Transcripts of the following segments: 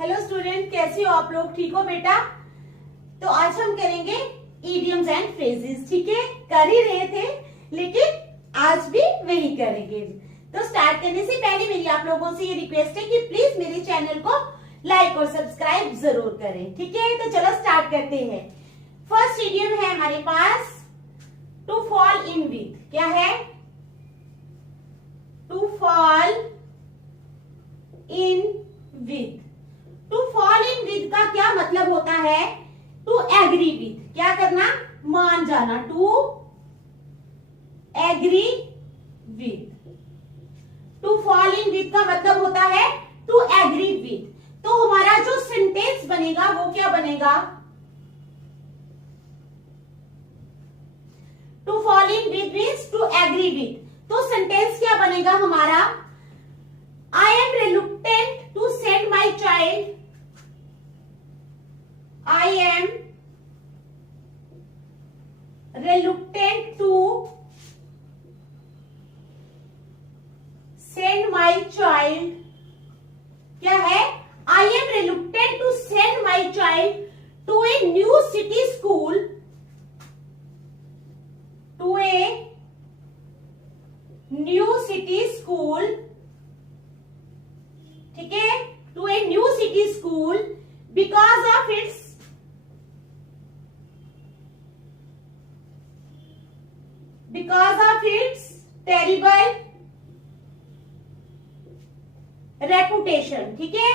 Hello student, कैसे हो आप लोग? ठीक हो बेटा? तो आज हम करेंगे इडियम्स एंड फ्रेजेस। ठीक है, कर ही रहे थे लेकिन आज भी वही करेंगे। तो स्टार्ट करने से पहले मेरी आप लोगों से ये रिक्वेस्ट है कि प्लीज मेरे चैनल को लाइक और सब्सक्राइब जरूर करें। ठीक है, तो चलो स्टार्ट करते हैं। फर्स्ट इडियम है हमारे पास टू फॉल इन विथ। क्या है? To fall in with. To fall in with का क्या मतलब होता है? To agree with. क्या करना? मान जाना। To agree with. To fall in with का मतलब होता है टू एग्री विथ। तो हमारा जो सेंटेंस बनेगा वो क्या बनेगा? To fall in with means to agree with. तो सेंटेंस क्या बनेगा हमारा? I am reluctant to send my child. I am reluctant to send my child. क्या है? I am reluctant to send my child to a new city school. To a new city school. ठीक है, to a new city school because of its terrible reputation. ठीक है,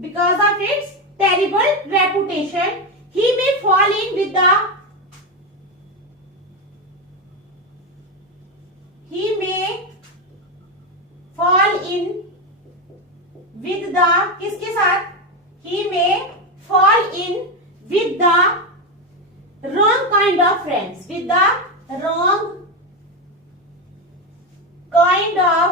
because of its terrible reputation he may fall in with the He may fall in with the किसके साथ? He may fall in with the wrong kind of friends. With the wrong kind of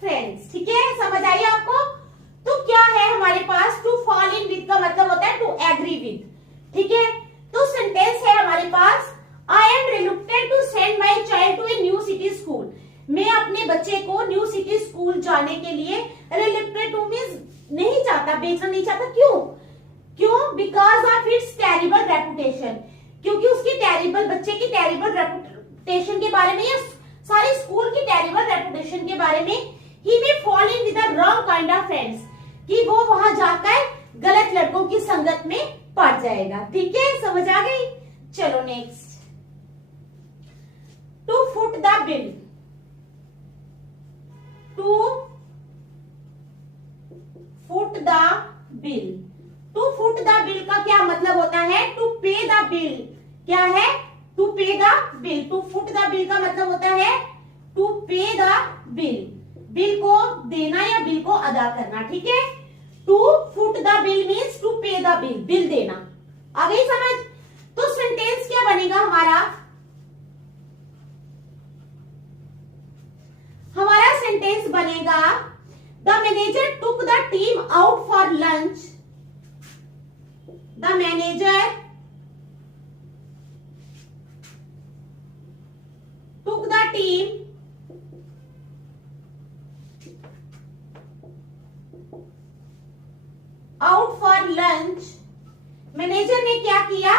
friends. ठीक है, समझ आई आपको? तो क्या है हमारे पास? टू फॉल इन विथ का मतलब होता है टू एग्री विथ। ठीक है, तो सेंटेंस है हमारे पास I am reluctant to send my child to a new city school. मैं अपने बच्चे को न्यू सिटी स्कूल जाने के लिए रिलुक्टेंट टू मींस नहीं चाहता, भेजना नहीं चाहता। क्यों? Because of its terrible reputation. क्योंकि उसकी टेरिबल, बच्चे की टेरिबल रेपुटेशन के बारे में या सारे स्कूल की टेरिबल रेपुटेशन के बारे में ही may fall in with the wrong kind of friends, कि वो वहां जाकर गलत लड़कों की संगत में पड़ जाएगा। ठीक है, समझ आ गई? चलो next, to foot the bill. To foot the bill. To foot the bill का क्या मतलब होता है? To pay the bill. क्या है? To pay the bill. To foot the bill का मतलब होता है to pay the bill. Bill को देना या बिल को अदा करना। ठीक है, to foot the bill means to pay the bill, bill देना। आ गई समझ? तो सेंटेंस क्या बनेगा हमारा? हमारा सेंटेंस बनेगा the manager took the team out for lunch. The manager took the team out for lunch. Manager ने क्या किया?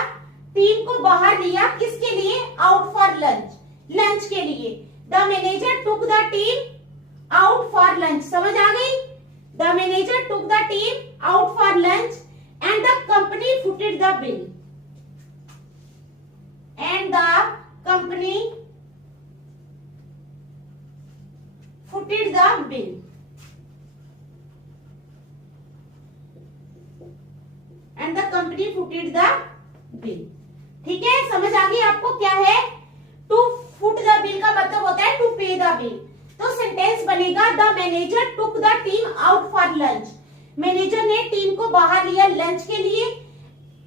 टीम को बाहर लिया। किसके लिए? आउट फॉर लंच, लंच के लिए। The manager took the team out for lunch. समझ आ गई? The manager took the team out for lunch and the company footed the bill. And the company footed the bill. And the company footed the bill. ठीक है, समझ आ गई आपको? क्या है? टू फुट द बिल का मतलब होता है टू पे द बिल। तो सेंटेंस बनेगा the manager took the team out for lunch. Manager ने टीम को बाहर लिया लंच के लिए।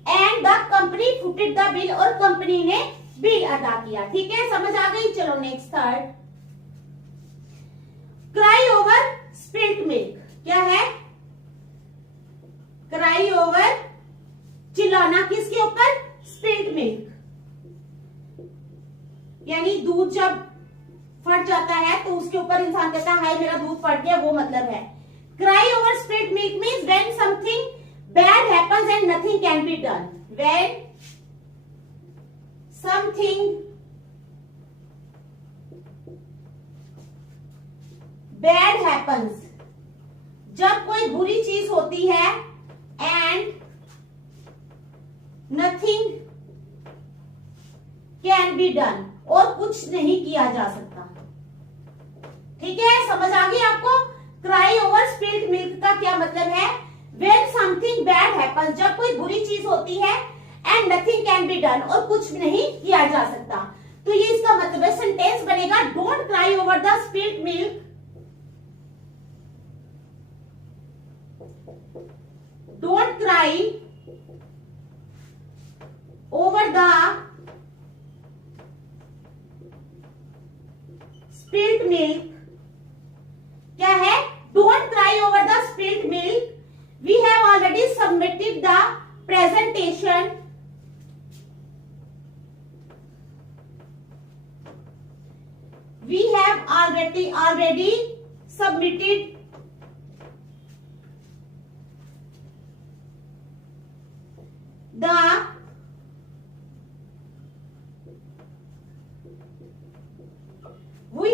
And the company footed the bill, और कंपनी ने बिल अदा किया। ठीक है, समझ आ गई? चलो next, third, cry over spilt milk. क्या है? क्राई ओवर, चिल्लाना किसके ऊपर? स्पिल्ट मिल्क, यानी दूध जब फट जाता है तो उसके ऊपर इंसान कहता है हाय मेरा दूध फट गया, वो मतलब है। Cry over spilled milk means when something bad happens and nothing can be done. When something bad happens, जब कोई बुरी चीज होती है, and nothing can be done, और कुछ नहीं किया जा सकता। ठीक है, समझ आ गई आपको? क्राई ओवर स्पिल्ड मिल्क का क्या मतलब है? व्हेन समथिंग बैड हैपेंस, जब कोई बुरी चीज होती है, and nothing can be done, और कुछ नहीं किया जा सकता। तो ये इसका मतलब है। सेंटेंस बनेगा don't cry over the spilled milk, don't cry over the spilled milk. क्या है? Don't cry over the spilled milk, we have already submitted the presentation, we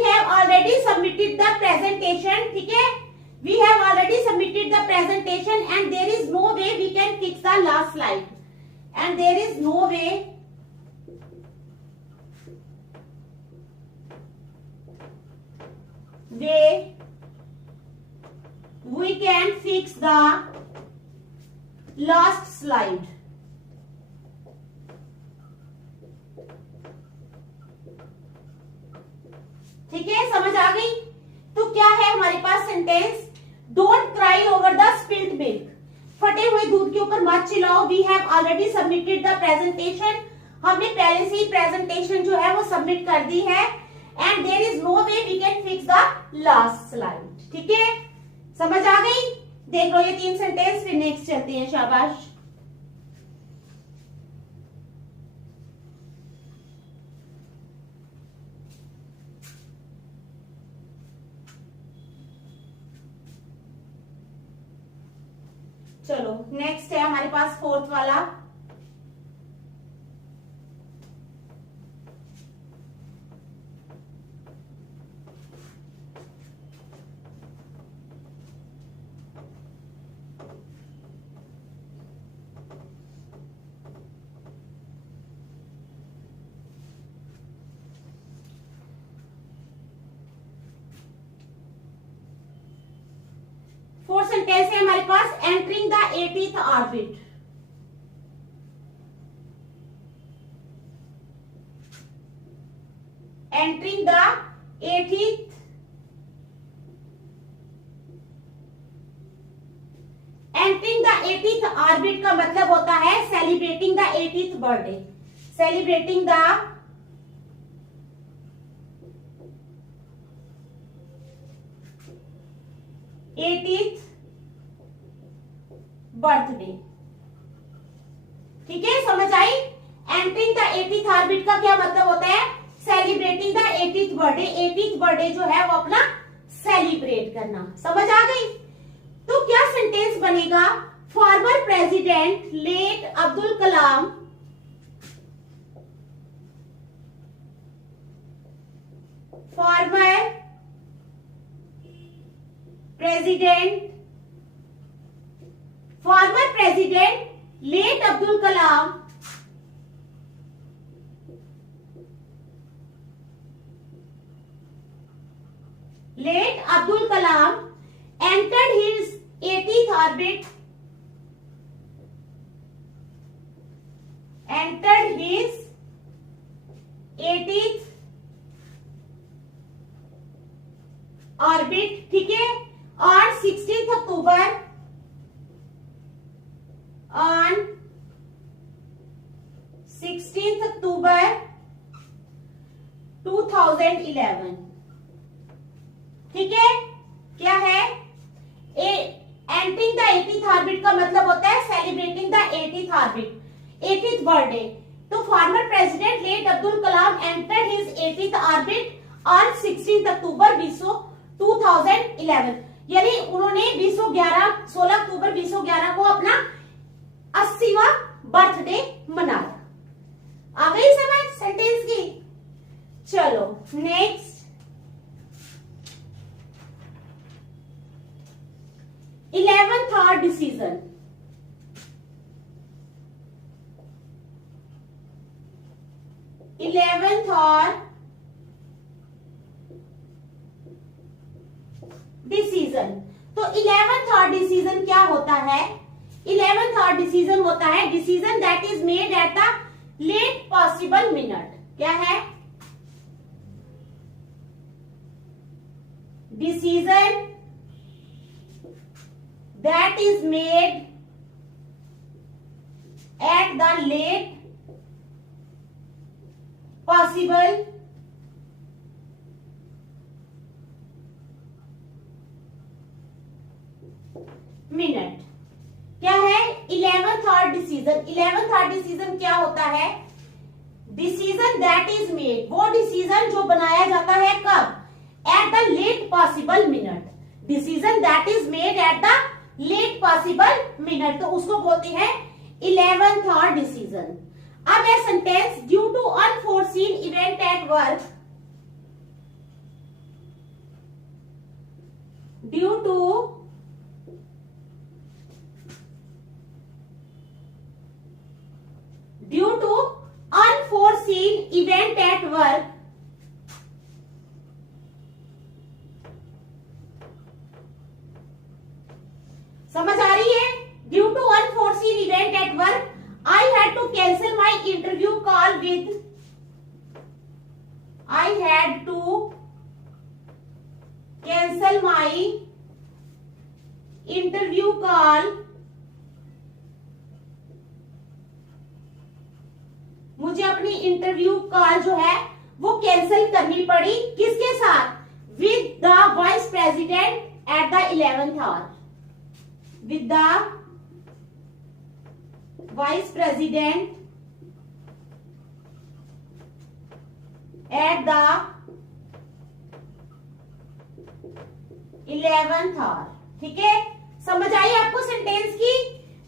have already submitted the presentation, ठीक है? We have already submitted the presentation and there is no way we can fix the last slide, and there is no way we can fix the last slide. ठीक है, समझ आ गई? तो क्या है हमारे पास sentence? Don't cry over the spilled milk, फटे हुए दूध के ऊपर मत चिल्लाओ। We have already submitted the presentation, हमने पहले से ही प्रेजेंटेशन जो है वो सबमिट कर दी है। And there is no way we can fix the last slide. ठीक है, समझ आ गई? देख लो ये 3 सेंटेंस, फिर नेक्स्ट चलते हैं। शाबाश। चलो नेक्स्ट है हमारे पास 4th वाला। फोर्थ सेंटेंस है हमारे पास entering the 80th orbit. Entering the 80th orbit का मतलब होता है celebrating the 80th birthday. Celebrating the 80th birthday. ठीक है, समझ आई? एंटरिंग द 80th ऑर्बिट का क्या मतलब होता है? Celebrating the 80th birthday. 80th birthday जो है वो अपना सेलिब्रेट करना। समझ आ गई? तो क्या सेंटेंस बनेगा? फॉर्मर प्रेसिडेंट लेट अब्दुल कलाम फॉर्मर प्रेसिडेंट लेट अब्दुल कलाम entered his 80th orbit, ठीक है, on 16th October, on 16th October 2011। ठीक है, क्या है? एंटरिंग द 80th ऑर्बिट का मतलब होता है celebrating the 80th orbit, 80th birthday. तो former president late Abdul Kalam entered his 80th orbit on 16 October 2011, यानी उन्होंने 16 अक्टूबर 2011 को अपना 80वां बर्थडे मनाया। आ गई समझ सेंटेंस की। चलो नेक्स्ट, 11th आवर डिसीजन। तो 11th आवर डिसीजन क्या होता है? 11th आवर डिसीजन होता है decision that is made at the late possible minute. क्या है? Decision that is made at the late possible minute. क्या है? 11th hour decision. 11th hour decision क्या होता है? डिसीजन दैट इज मेड, वो डिसीजन जो बनाया जाता है कब? At the late possible minute. Decision that is made at the late possible minute, तो उसको बोलते हैं 11th आवर डिसीजन। अब है sentence, due to unforeseen event at work, due to unforeseen event at work, समझ आ रही है? Due to unforeseen event at work I had to cancel my interview call with, I had to cancel my interview call, मुझे अपनी interview call जो है वो cancel करनी पड़ी। किसके साथ? With the vice president at the 11th hour, with the vice president at the 11th hour. ठीक है, समझ आई आपको सेंटेंस की?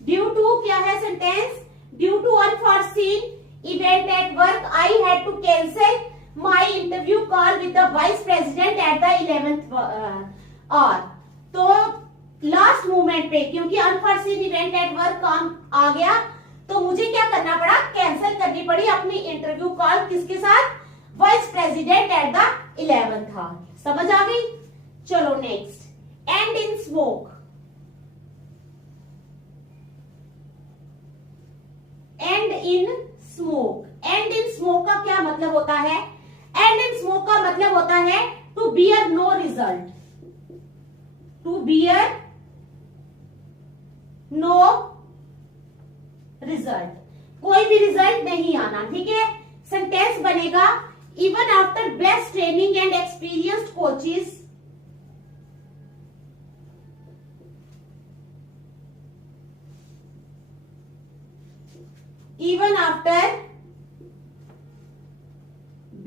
ड्यू टू क्या है sentence? Due to unforeseen event at work I had to cancel my interview call with the vice president at the 11th hour. तो last moment पे, क्योंकि अनफॉर्सीन इवेंट एट वर्क काम आ गया, तो मुझे क्या करना पड़ा? कैंसिल करनी पड़ी अपनी इंटरव्यू कॉल। किसके साथ? Vice president at the 11th hour. समझ आ गई? चलो next, end in smoke. End in smoke, end in smoke का क्या मतलब होता है? एंड इन स्मोक का मतलब होता है to bear no result, to bear no result, कोई भी रिजल्ट नहीं आना। ठीक है, सेंटेंस बनेगा, even after best training and experienced coaches, even after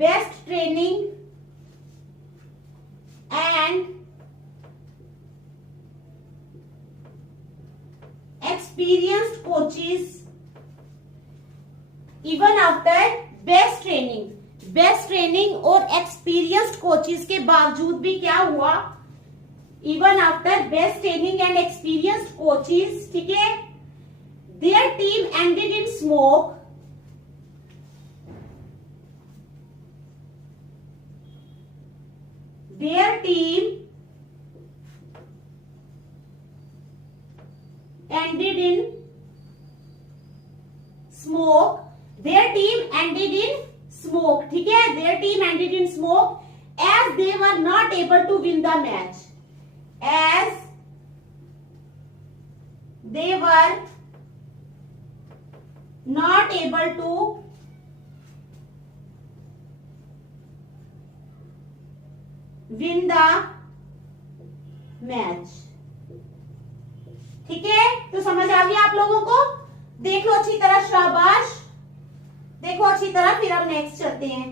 best training and experienced coaches, even after best training और experienced coaches के बावजूद भी क्या हुआ? even after best training and experienced coaches, ठीक है, their team ended in smoke, their team ended in smoke, their team ended in smoke, ठीक है, their team ended in smoke as they were not able to win the match, as they were not able to win the match। ठीक है, तो समझ आ गया आप लोगों को? देख लो अच्छी तरह, शाबाश। देखो देखो अच्छी तरह, फिर हम नेक्स्ट चलते हैं।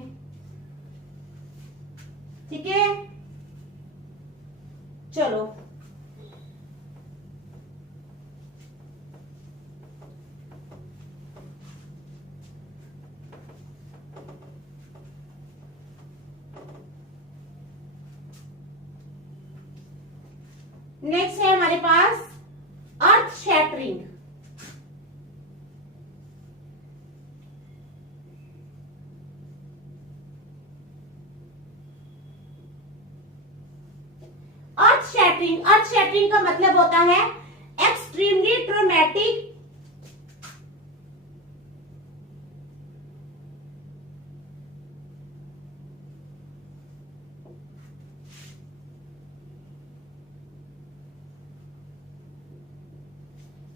ठीक है, चलो। नेक्स्ट है हमारे पास अर्थ शैटरिंग। अर्थ शैटरिंग का मतलब होता है एक्सट्रीमली ट्रॉमेटिक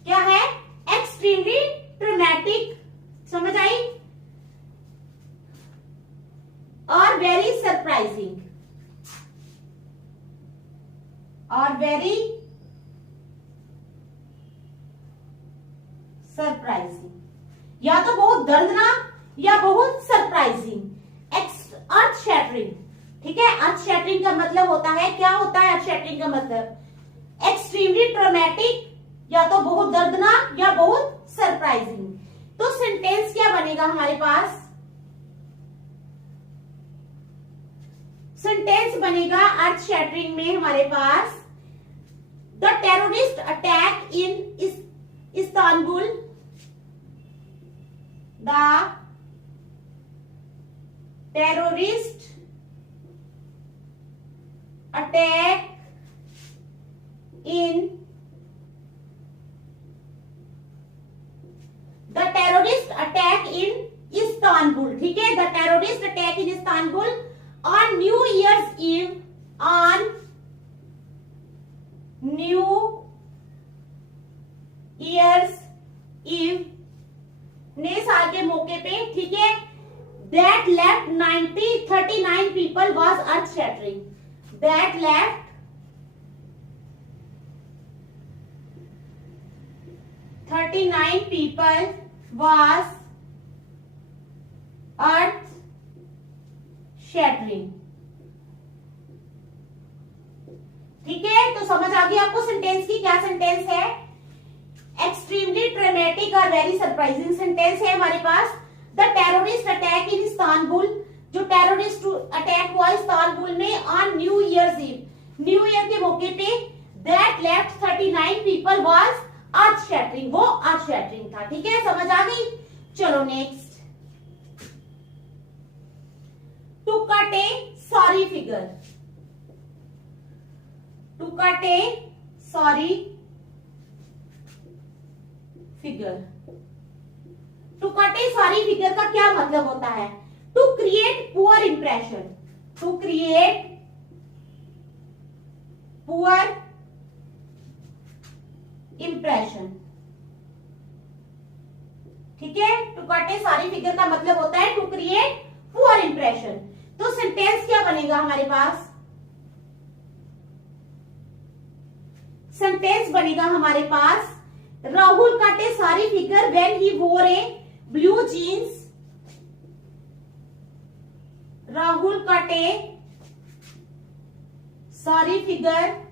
क्या है, एक्सट्रीमली ट्रॉमेटिक, समझ आई, और वेरी सरप्राइजिंग, और वेरी सरप्राइजिंग, या तो बहुत दर्दनाक या बहुत सरप्राइजिंग, अर्थ शैटरिंग। ठीक है, अर्थ शैटरिंग का मतलब होता है, क्या होता है अर्थ शैटरिंग का मतलब, एक्सट्रीमली ट्रॉमेटिक, या तो बहुत दर्दनाक या बहुत सरप्राइजिंग। तो सेंटेंस क्या बनेगा हमारे पास, सेंटेंस बनेगा अर्थ शैटरिंग में हमारे पास, the terrorist attack in Istanbul, the terrorist attack in Istanbul. ठीक है, the terrorist attack in Istanbul on New Year's Eve, on New Year's Eve, नए साल के मौके पे। ठीक है, that left 39 people was earth shattering, that left 39 people was earth shattering। ठीक है, तो समझ आ गई आपको सेंटेंस की, क्या सेंटेंस है, एक्सट्रीमली ट्रॉमेटिक और वेरी सरप्राइजिंग सेंटेंस है हमारे पास। The terrorist attack in Istanbul, जो टेररिस्ट अटैक हुआ इस्तांबुल में on New Year's Eve, New Year के मौके पे, that left 39 people was earth shattering, वो अर्थ शैटरिंग था। ठीक है, समझ आ गई। चलो next, to cut a sorry figure, to cut a sorry figure, to cut a sorry figure का क्या मतलब होता है, to create poor impression, to create poor impression. ठीक है, to cut a sorry figure का मतलब होता है टू क्रिएट पुअर इंप्रेशन। तो सेंटेंस क्या बनेगा हमारे पास, सेंटेंस बनेगा हमारे पास, Rahul cut a sorry figure when he wore a blue jeans, Rahul cut a sorry figure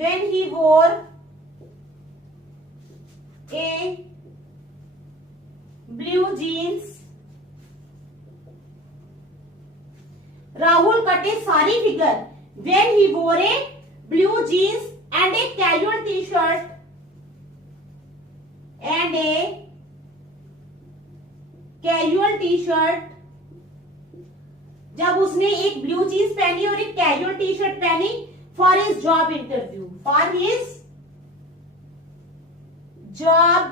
when he wore a blue jeans, Rahul cut a sorry figure when he wore a blue jeans and a casual t-shirt, and a casual t-shirt, जब उसने एक blue jeans पहनी और एक casual T shirt पहनी for his job interview, for his job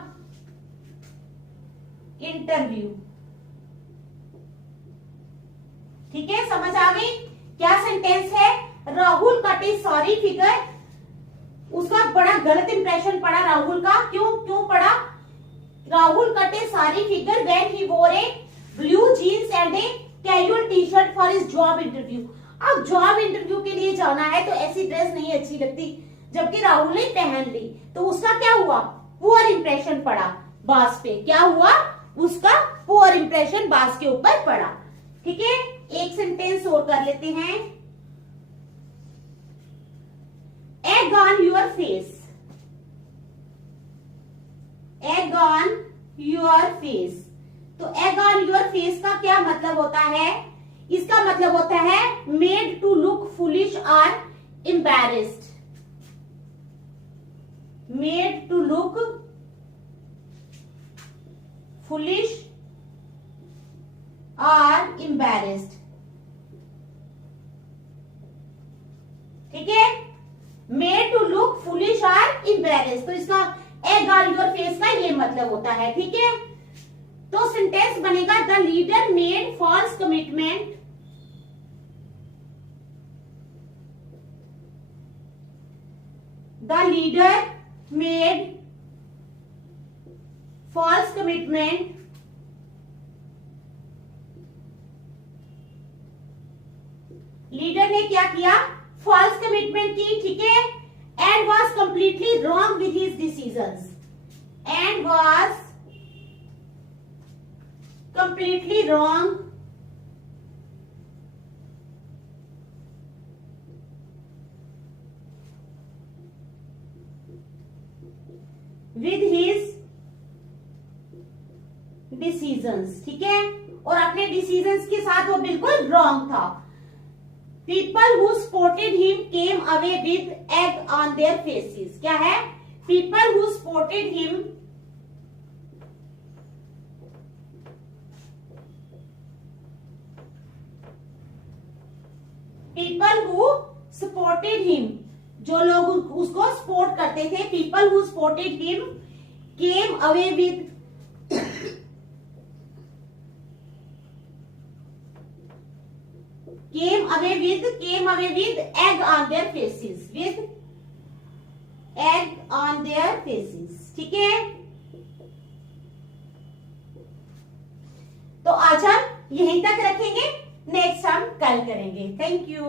interview. ठीक है, समझ आ गई, क्या सेंटेंस है, Rahul cut a sorry figure, उसका बड़ा गलत इंप्रेशन पड़ा राहुल का, क्यों पड़ा, Rahul cut a sorry figure when he wore a blue jeans and a casual T shirt for his job interview. अब जॉब इंटरव्यू के लिए जाना है तो ऐसी ड्रेस नहीं अच्छी लगती, जबकि राहुल ने पहन ली, तो उसका क्या हुआ, पुअर इंप्रेशन पड़ा बास पे। क्या हुआ? उसका पुअर इंप्रेशन बास के ऊपर पड़ा। ठीक है, एक सेंटेंस और कर लेते हैं। Egg on your face, egg on your face. तो एग ऑन योर फेस का क्या मतलब होता है? इसका मतलब होता है मेड टू लुक फुलिश और embarrassed, made to look foolish or embarrassed। ठीक है, made to look foolish or embarrassed। तो इसका egg on your face का ये मतलब होता है। ठीक है, तो सेंटेंस बनेगा the leader made false commitment, the leader made false commitment leader ने क्या किया? फॉल्स कमिटमेंट की। ठीक है, and was completely wrong with his decisions, and was completely wrong with his decisions। ठीक है, और अपने डिसीजंस के साथ वो बिल्कुल रॉन्ग था। People who supported him came away with egg on their faces। क्या है? People who supported him people who supported him, जो लोग उसको सपोर्ट करते थे, people who supported him came away with came away with egg on their faces, with egg on their faces। ठीक है, तो आज हम यहीं तक रखेंगे, नेक्स्ट हम कल करेंगे। Thank you.